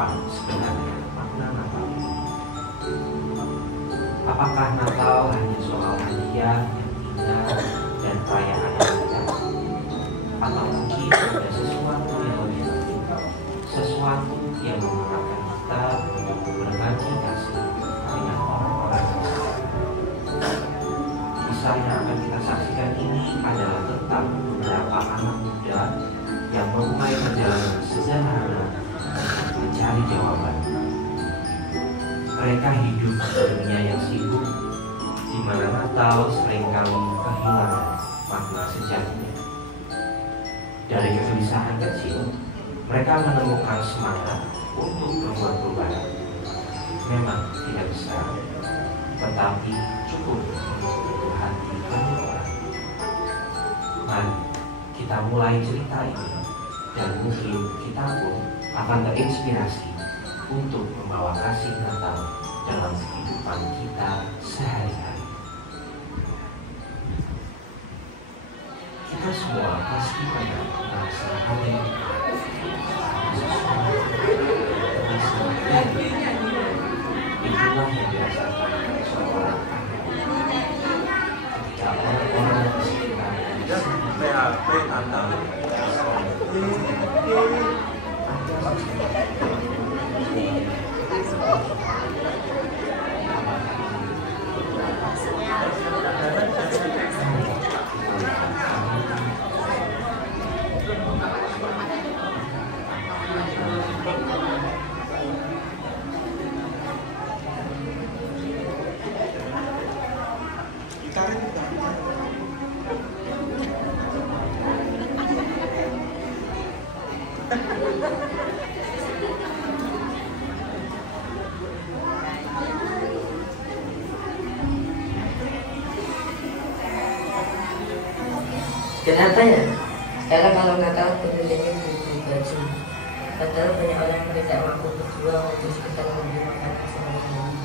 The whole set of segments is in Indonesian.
apa sebenarnya makna Natal? Apakah Natal hanya soal hadiah yang indah dan perayaan yang indah? Atau mungkin ada sesuatu yang lebih penting, sesuatu yang mengharapkan kita untuk berbagi kasih dengan orang-orang yang sekitar? Kisah yang akan kita saksikan ini adalah tentang beberapa anak muda yang memulai perjalanan sederhana untuk mencari jawaban. Mereka hidup di dunia yang sibuk, di mana Natal seringkali kehilangan makna sejatinya. Dari kegelisahan kecil, mereka menemukan semangat untuk membuat perubahan. Memang tidak besar, tetapi cukup untuk hati banyak orang. Mari kita mulai cerita ini, dan mungkin kita pun akan terinspirasi untuk membawa kasih Natal dalam kehidupan kita sehari-hari. Kita semua pasti pernah merasa ada sesuatu itulah yang dirasakan seorang anak ketika orang-orang di sekitar Kenapa ya? Sekarang kalau Natal pembeliannya beli baju. Padahal banyak orang yang tidak mampu berjuang untuk sekitar membeli makanan sehari-hari.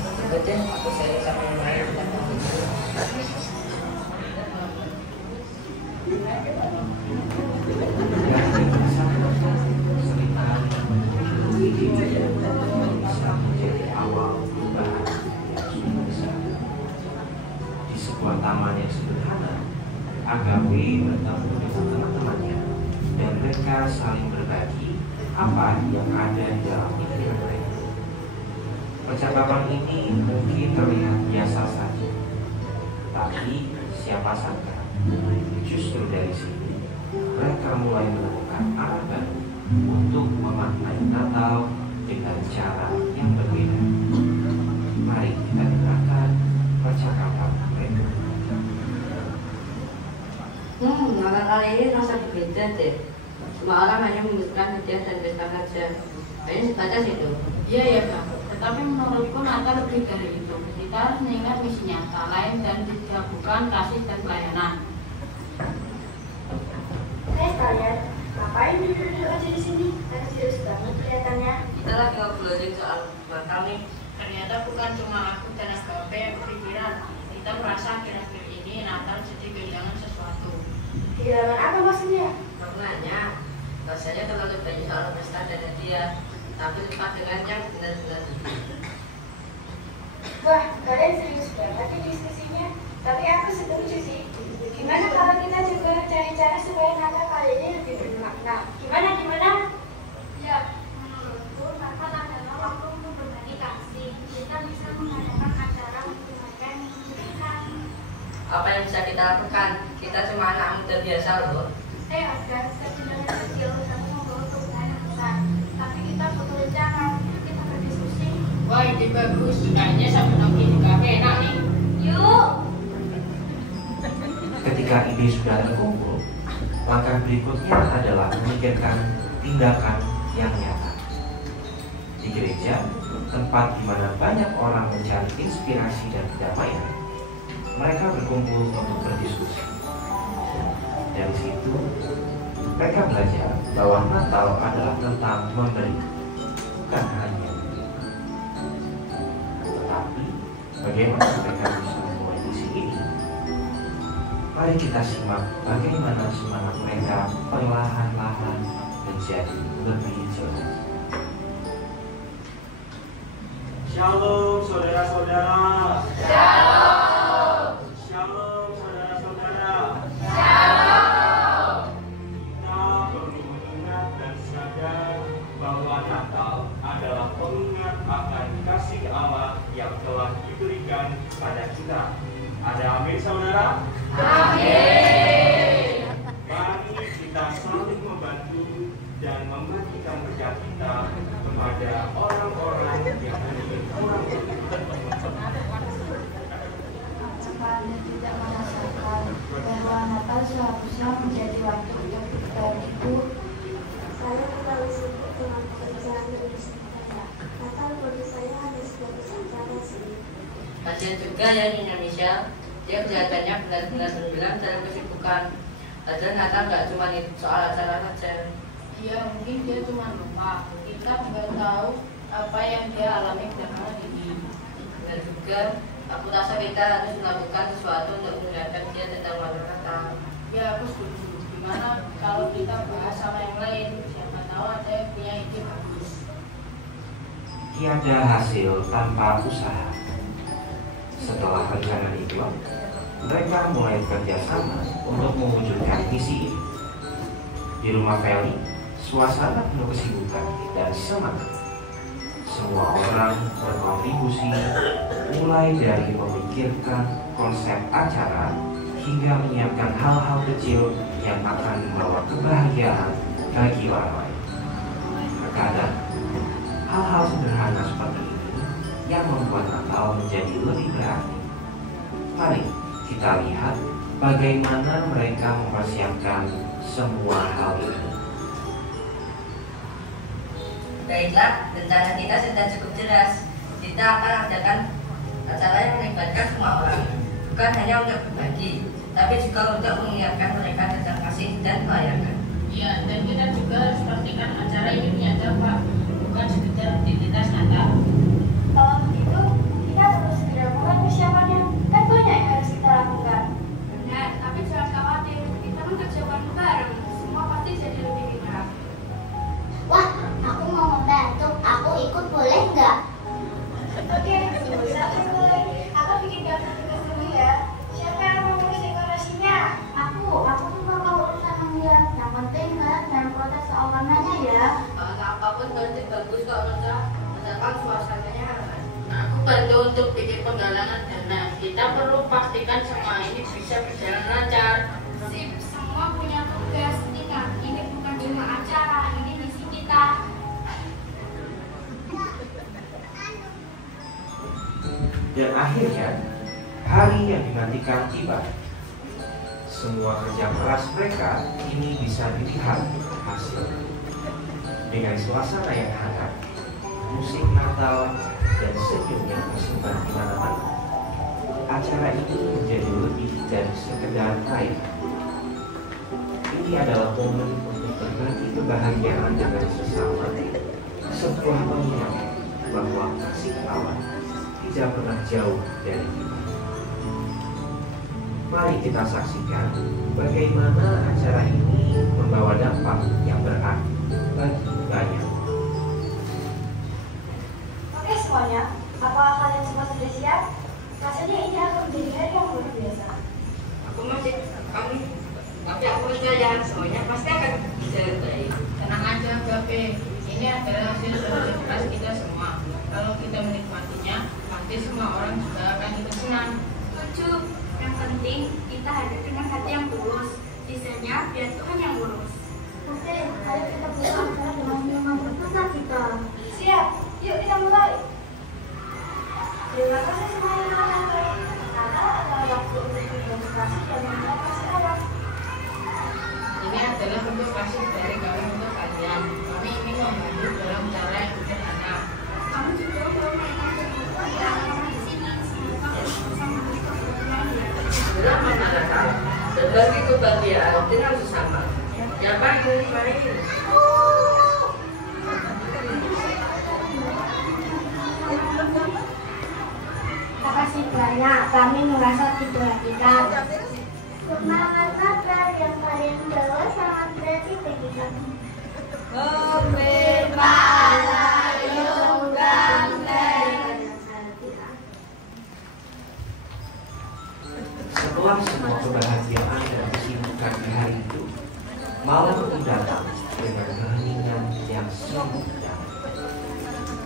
Coba deh aku share sama yang lain tentang itu. Di sebuah taman yang sederhana, Agape bertemu dengan teman-temannya dan mereka saling berbagi apa yang ada di dalam pikiran mereka. Percakapan ini mungkin terlihat biasa saja, tapi siapa sangka justru dari sini mereka mulai menemukan arah baru untuk memaknai Natal dengan cara yang berbeda. Mari kita dengarkan percakapan mereka. Natal kali ini rasa berbeda deh. Semua orang hanya membutuhkan hadiah dan pesta saja. Hanya sebatas itu. Iya ya Pak, tetapi menurutku Natal lebih dari itu. Kita harus mengingat misi nyata lain dan tidak bukan kasih dan pelayanan. Hai kalian, ngapain duduk-duduk aja di sini? Kan serius banget kelihatannya. Kita lagi ngobrolin soal Natal nih. Ternyata bukan cuma aku dan Agape yang berpikiran. Kita merasa akhir-akhir ini Natal jadi kehilangan sesuatu. Kehilangan apa maksudnya? Maknanya, rasanya terlalu banyak soal pesta dan hadiah, tapi lupa dengan yang benar-benar. Wah, kalian serius banget nih diskusinya. Tapi aku setuju sih. Gimana kalau kita coba cari cara supaya Natal kali ini lebih bermakna? Gimana? Ya, menurutku Natal adalah waktu untuk berbagi kasih. Kita bisa mengadakan acara untuk mereka yang membutuhkan. Apa yang bisa kita lakukan? Kita cuma anak muda biasa loh. Agar sebenarnya kecil tapi membawa perubahan yang besar. Tapi kita butuh rencana. Yuk kita berdiskusi. Wah, ide bagus. Kayaknya sama nongki di kafe enak nih. Yuk. Ketika ide sudah terkumpul, langkah berikutnya adalah memikirkan tindakan yang nyata. Di gereja, tempat di mana banyak orang mencari inspirasi dan kedamaian, mereka berkumpul untuk berdiskusi. Dari situ, mereka belajar bahwa Natal adalah tentang memberi, bukan hanya menerima. Tetapi, bagaimana mereka bisa memulai misi ini? Mari kita simak bagaimana semangat mereka perlahan-lahan menjadi lebih jelas. Shalom saudara-saudara. Shalom. Shalom saudara-saudara. Shalom. Kita perlu mengingat dan sadar bahwa Natal adalah pengingat akan kasih Allah yang telah diberikan pada kita. Ada amin saudara? Amin. Mari kita saling membantu dan membagikan berkat kita kepada orang-orang yang mungkin kurang beruntung. Apakah Anda tidak merasakan bahwa Natal seharusnya menjadi waktu untuk berbagi? Saya terlalu sibuk dengan pekerjaan dan saya. Natal bagi saya hanya sebagai acara sih. Kasihan juga ya di Indonesia, dia kelihatannya benar-benar berbilang dalam kesibukan. Padahal Natal nggak cuma soal acara saja. Iya, mungkin dia cuma lupa. Kita nggak tahu apa yang dia alami belakangan ini. Dan juga, aku rasa kita harus melakukan sesuatu untuk mengingatkan dia tentang makna Natal. Ya, aku setuju. Gimana kalau kita bahas sama yang lain? Siapa tahu ada yang punya ide bagus. Tiada hasil tanpa usaha. Setelah rencana dibuat, mereka mulai bekerja sama untuk mewujudkan misi ini. Di rumah Feli, suasana penuh kesibukan dan semangat. Semua orang berkontribusi, mulai dari memikirkan konsep acara hingga menyiapkan hal-hal kecil yang akan membawa kebahagiaan bagi orang lain. Terkadang, hal-hal sederhana seperti ini yang membuat Natal menjadi lebih berarti. Mari kita lihat bagaimana mereka mempersiapkan semua hal ini. Baiklah, rencana kita sudah cukup jelas. Kita akan adakan acara yang melibatkan semua orang, bukan hanya untuk berbagi, tapi juga untuk mengingatkan mereka tentang kasih dan pelayanan. Iya, dan kita juga harus pastikan acara ini punya dampak, bukan sekedar rutinitas Natal. Kalau begitu, kita perlu segera mulai persiapannya. Kan banyak yang harus kita lakukan. Benar, tapi jangan khawatir. Kita mengerjakan bareng. Semua pasti jadi lebih enak. Wah, aku mau membantu. Aku ikut boleh nggak? Oke, satu mulai. Aku bikin daftar tugas dulu ya. Siapa yang mau ngurus dekorasinya? Aku tuh bakal urusan melihat. Yang penting nggak jangan protes soal warnanya ya. Apapun berarti bagus kok, Nona. Asalkan suasananya aman. Aku bantu untuk bikin penggalangan dana. Kita perlu pastikan semua ini bisa berjalan lancar. Sip, semua punya tugas. Ingat, ini bukan cuma acara, ini misi kita. Dan akhirnya, hari yang dinantikan tiba. Semua kerja keras mereka ini bisa dilihat hasilnya. Dengan suasana yang hangat, musik Natal, dan senyum yang tersebar di mana-mana, acara ini menjadi lebih dari sekedar perayaan. Ini adalah momen untuk berbagi kebahagiaan dengan sesama, sebuah pengingat bahwa kasih Allah tidak pernah jauh dari kita. Mari kita saksikan bagaimana acara ini membawa dampak yang berarti bagi banyak. Oke semuanya, apakah kalian semua sudah siap? Rasanya ini akan menjadi hari yang luar biasa. Aku percaya semuanya pasti akan bisa baik. Tenang aja, Gabe. Ini adalah hasil kerja keras kita semua. Kalau kita menikmatinya, pasti semua orang juga akan ikut senang. Setuju. Yang penting kita hadir dengan hati yang tulus. Sisanya biar Tuhan yang urus. Oke, ayo kita berdoa dengan firman berdoa kita. Siap, yuk kita mulai. Terima kasih semuanya telah datang. Natal adalah waktu untuk berdemonstrasi dan mengenal kasih Allah. Ini adalah bentuk kasih dari kami untuk kalian. Kami ingin membantu dalam cara yang sederhana. Kamu juga boleh mengajak anak-anak di sini. Semoga bisa memberi kebahagiaan ya. Dalam makna Natal, berbagi kebahagiaan dengan sesama. Siapa yang ingin main? Terima kasih banyak. Kami merasa diperhatikan. Semangat Natal yang kalian bawa sangat berarti bagi kami. Bermalayung gambling. Setelah semua kebahagiaan dan kesibukan di hari itu, malam itu datang dengan keheningan yang sungguh damai.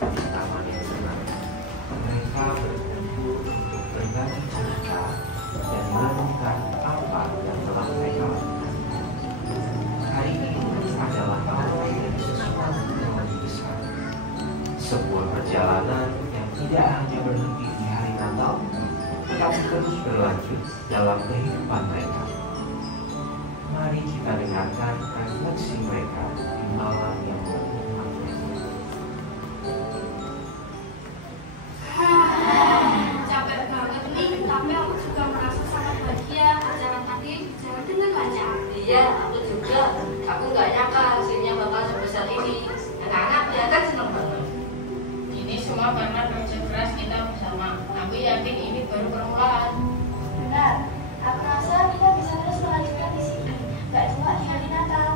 Di taman yang senang, mereka berkumpul untuk berbagi cerita dan merenungkan apa yang telah mereka lakukan. Hari ini adalah awal dari sesuatu yang lebih besar. Sebuah perjalanan yang tidak hanya berhenti di hari Natal, tetapi terus berlanjut dalam kehidupan mereka. Mari kita dengarkan refleksi mereka di malam yang penuh makna. Capek banget nih, tapi aku juga merasa sangat bahagia. Acara tadi berjalan dengan lancar. Iya, aku juga. Aku nggak nyangka hasilnya bakal sebesar ini. Anak-anak kelihatan senang banget. Ini semua karena kerja keras kita bersama. Aku yakin ini baru permulaan. Benar, aku rasa kita bisa terus melanjutkan di sini, nggak cuma di hari Natal.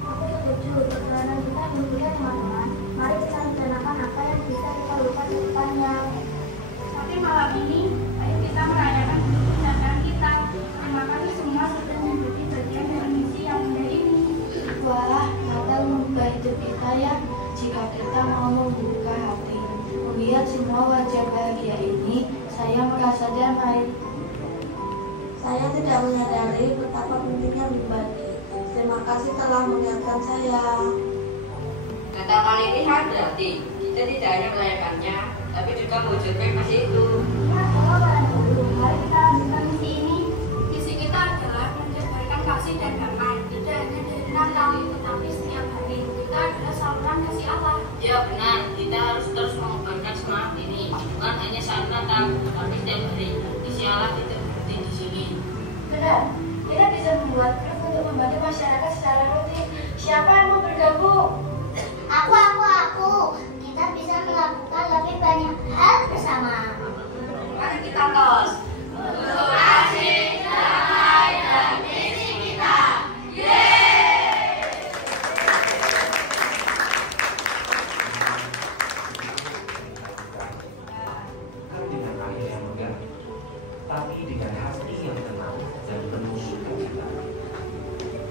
Aku setuju, karena kita berguna teman-teman. Mari kita rencanakan apa yang bisa kita lakukan ke depannya. Tapi malam ini, ayo kita merayakan hidup kedatangan kita. Terima kasih semua sudah menjadi bagian dari misi yang mulia ini. Wah, Natal mengubah hidup kita ya. Jika kita mau membuka hati, melihat semua wajah bahagia ini, saya merasa damai. Saya tidak menyadari betapa pentingnya berbagi. Terima kasih telah mengingatkan saya. Natal kali ini berarti kita tidak hanya merayakannya, tapi juga mewujudkan kasih itu. Mari kita lanjutkan misi ini. Misi kita adalah menyebarkan kasih dan damai. Tidak hanya di hari Natal, tetapi setiap hari. Kita adalah saluran kasih Allah. Ya benar, kita harus terus mengubarkan semangat ini. Bukan hanya saat Natal, tapi setiap hari. Misi Allah tidak berhenti di sini. Benar, kita bisa membuat grup untuk membantu masyarakat secara rutin. Siapa yang mau bergabung? Aku. Kita bisa melakukan lebih banyak hal bersama. Mari kita tos. Kasih, damai, dan misi kita. Bukan dengan akhir yang megah, tapi dengan hati yang tenang dan penuh sukacita.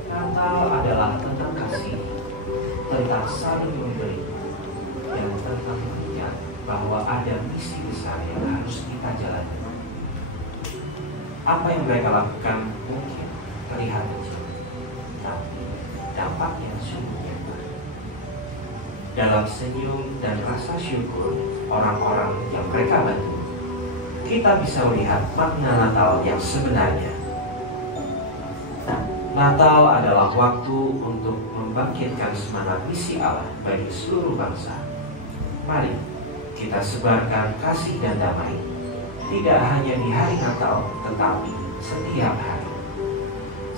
Natal adalah tentang kasih, tentang saling memberi, dan tentang mengingat bahwa ada misi besar yang harus kita jalani. Apa yang mereka lakukan mungkin terlihat kecil, tapi dampaknya sungguh nyata. Dalam senyum dan rasa syukur orang-orang yang mereka bantu, kita bisa melihat makna Natal yang sebenarnya. Natal adalah waktu untuk membangkitkan semangat misi Allah bagi seluruh bangsa. Mari kita sebarkan kasih dan damai, tidak hanya di hari Natal, tetapi setiap hari.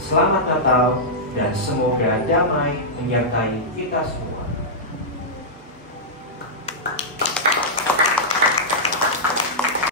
Selamat Natal dan semoga damai menyertai kita semua.